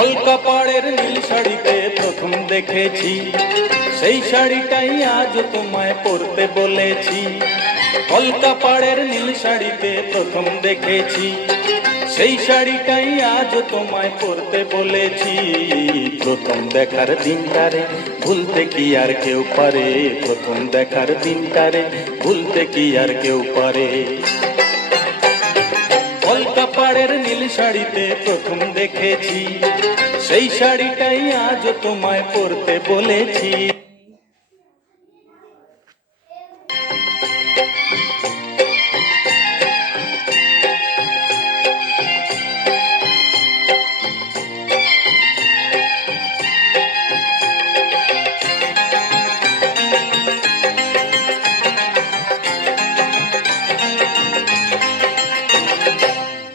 কলকা পাড়ের নীল শাড়িতে প্রথম দেখেছি, সেই শাড়িটাই আজ তোমায় পরতে বলেছি। কলকা পাড়ের নীল শাড়িতে প্রথম দেখেছি, সেই শাড়িটাই আজ তোমায় পরতে বলেছি। প্রথম দেখার দিনটারে ভুলতে কি আর কেউ পারে, প্রথম দেখার দিনটারে ভুলতে কি আর কেউ পারে। কলকা পাড়ের নীল শাড়িতে প্রথম দেখেছি, সেই শাড়িটাই আজ তোমায় পরতে বলেছি।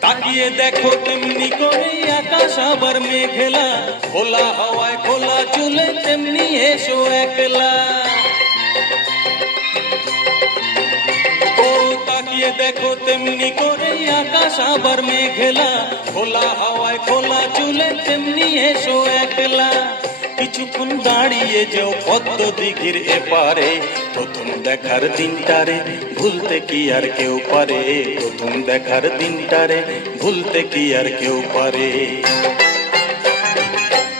তাকিয়ে দেখো তেমনি করে আকাশ আবার মেঘলা, খোলা হাওয়ায় খোলা চুলে তেমনি এসো একলা। ও তাকিয়ে দেখো তেমনি করে আকাশ আবার মেঘলা, খোলা হাওয়ায় খোলা চুলে তেমনি এসো একলা। কিছুক্ষণ দাঁড়িয়ে যেও পদ্ম দিঘির এপারে, প্রথম দেখার দিনটারে ভুলতে কি আর কেউ পারে, প্রথম দেখার দিনটারে ভুলতে কি আর কেউ পারে।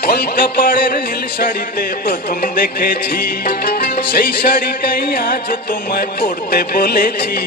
কলকা পাড়ের নীল শাড়িতে প্রথম দেখেছি, সেই শাড়িটাই আজ তোমায় পরতে বলেছি।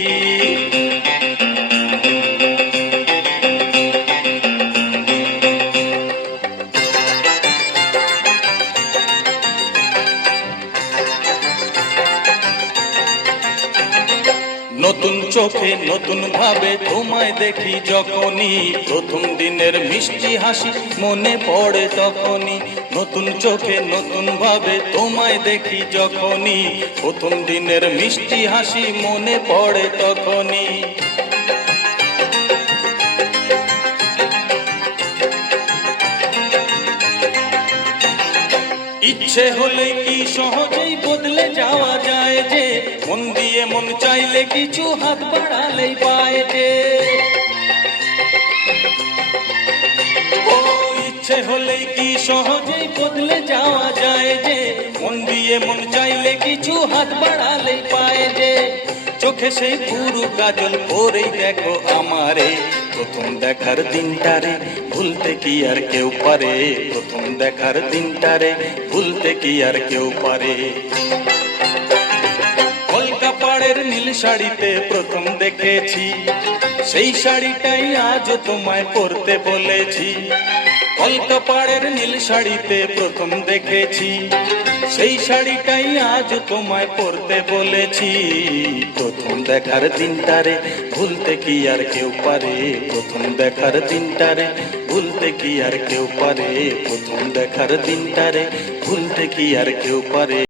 নতুন চোখে নতুন ভাবে তোমায় দেখি যখনই, প্রথম দিনের মিষ্টি হাসি মনে পড়ে তখনই। নতুন চোখে নতুন ভাবে তোমায় দেখি যখনই, প্রথম দিনের মিষ্টি হাসি মনে পড়ে তখনই। ইচ্ছে হলে কি সহজেই বদলে যাওয়া যায় যে, মন দিয়ে মন চাইলে কিছু হাত বাড়ালেই পায় যে। ও ইচ্ছে হলে কি সহজেই বদলে যাওয়া যায় যে, মন দিয়ে মন চাইলে কিছু হাত বাড়ালেই পায় যে। চোখে সেই পুরু কাজল পরেই দেখো আমারে, প্রথম দেখার দিনটারে ভুলতে কি আর কেউ পারে, প্রথম দেখার দিনটারে ভুলতে কি আর কেউ পারে। কলকা পাড়ের নীল শাড়িতে প্রথম দেখেছি, সেই শাড়িটাই আজ তোমায় পরতে বলেছি। কলকা পাড়ের নীল শাড়িতে প্রথম দেখেছি, সেই শাড়িটাই আজ তোমায় পরতে বলেছি। প্রথম দেখার দিনটারে ভুলতে কি আর কেউ পারে, প্রথম দেখার দিনটারে ভুলতে কি আর কেউ পারে, প্রথম দেখার দিনটারে ভুলতে কি আর কেউ পারে।